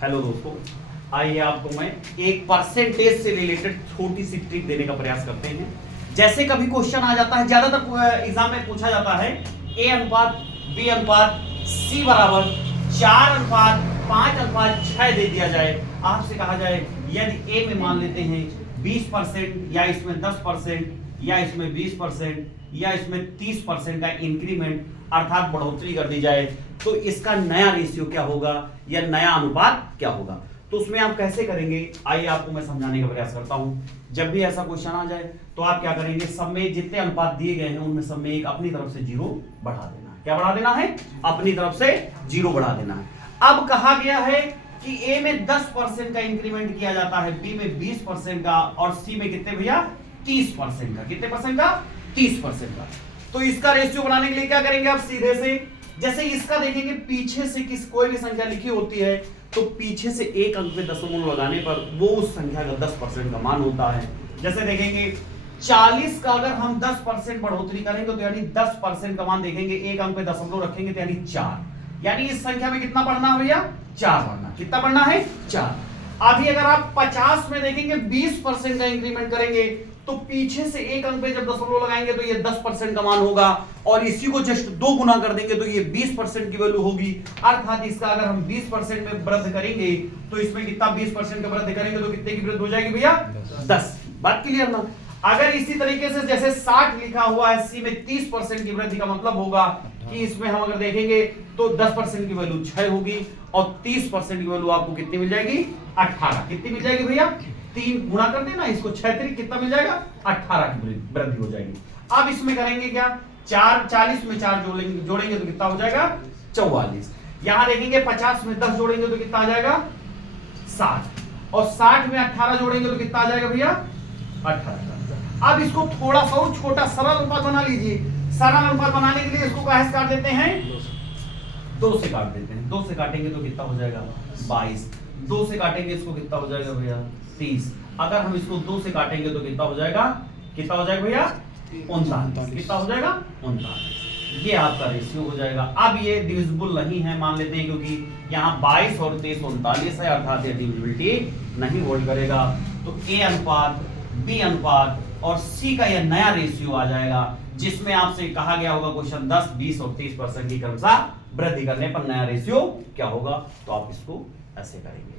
Hello दोस्तों, आइए आपको मैं एक परसेंटेज से रिलेटेड छोटी सी ट्रिक देने का प्रयास करते हैं। जैसे कभी क्वेश्चन आ जाता है, ज्यादातर एग्जाम में पूछा जाता है ए अनुपात बी अनुपात सी बराबर 4:5:6 दे दिया जाए। आपसे कहा जाए यदि ए में मान लेते हैं 20% या इसमें 10% या इसमें 20% या इसमें 30% का इंक्रीमेंट अर्थात बढ़ोतरी कर दी जाए तो इसका नया रेशियो क्या होगा या नया अनुपात क्या होगा। तो उसमें आप कैसे करेंगे, आइए आपको मैं समझाने का प्रयास करता हूं। जब भी ऐसा क्वेश्चन आ जाए तो आप क्या करेंगे, सब में जितने अनुपात दिए गए हैं उनमें सब में एक अपनी तरफ से जीरो बढ़ा देना है। क्या बढ़ा देना है? अपनी तरफ से जीरो बढ़ा देना है। अब कहा गया है कि ए में 10% का इंक्रीमेंट किया जाता है, बी में 20% का और सी में कितने भैया 30% का। कितने परसेंट का? 30% का। तो इसका रेशियो बनाने के लिए क्या करेंगे आप, सीधे से जैसे इसका देखेंगे पीछे से किस कोई भी संख्या लिखी होती है तो पीछे से एक अंक में दशमलव लगाने पर वो उस संख्या का 10% का मान होता है। जैसे देखेंगे 40 का अगर हम 10% बढ़ोतरी करेंगे तो यानी 10% का मान देखेंगे, एक अंक में दशमलव रखेंगे तो यानी 4, यानी इस संख्या में कितना बढ़ना है भैया? 4 बढ़ना। कितना बढ़ना है? 4। अभी अगर आप 50 में देखेंगे 20% का इंक्रीमेंट करेंगे तो पीछे से एक अंक पे जब दशमलव लगाएंगे तो ये 10% का मान होगा और इसी को जस्ट 2 गुना कर देंगे तो ये 20% की वैल्यू होगी। अर्थात इसका अगर हम 20% में वृद्धि करेंगे तो इसमें कितना 20% का वृद्धि करेंगे तो कितने की वृद्धि हो जाएगी भैया? 10। बात क्लियर ना? अगर इसी तरीके से जैसे 60 लिखा हुआ है, सी में 30% की वृद्धि का मतलब होगा कि इसमें हम अगर देखेंगे तो 10% की वैल्यू 6 होगी और 30% की वैल्यू आपको कितनी मिल जाएगी? 18। कितनी मिल जाएगी भैया? 3 गुना कर देना इसको, 6 कितना मिल जाएगा? 18 की वृद्धि हो जाएगी। अब इसमें करेंगे क्या, 40 में 4 जोड़ेंगे तो कितना हो जाएगा? 44। यहां देखेंगे 50 में 10 जोड़ेंगे तो कितना आ जाएगा? 60 और 60 में 18 जोड़ेंगे तो कितना आ जाएगा भैया? 18। अब इसको थोड़ा सा और छोटा सरल अनुपात बना लीजिए। सरल अनुपात बनाने के लिए इसको कहां से काट देते हैं? 2 से काट देते हैं। 2 से काटेंगे तो कितना हो जाएगा? 22। 2 से काटेंगे इसको कितना हो जाएगा भैया? 30। अगर हम इसको 2 से काटेंगे तो कितना हो जाएगा? कितना हो जाएगा भैया? 39। कितना हो जाएगा? 39। ये आपका रेशियो हो जाएगा। अब ये डिविजिबल नहीं है मान लेते हैं क्योंकि यहाँ 22 और 23 39 है, अर्थात ये डिविजिबिलिटी नहीं होल्ड करेगा। तो ए अनुपात बी अनुपात और सी का यह नया रेशियो आ जाएगा जिसमें आपसे कहा गया होगा क्वेश्चन 10, 20 और 30% की क्रमशः वृद्धि करने पर नया रेशियो क्या होगा। तो आप इसको ऐसे करेंगे।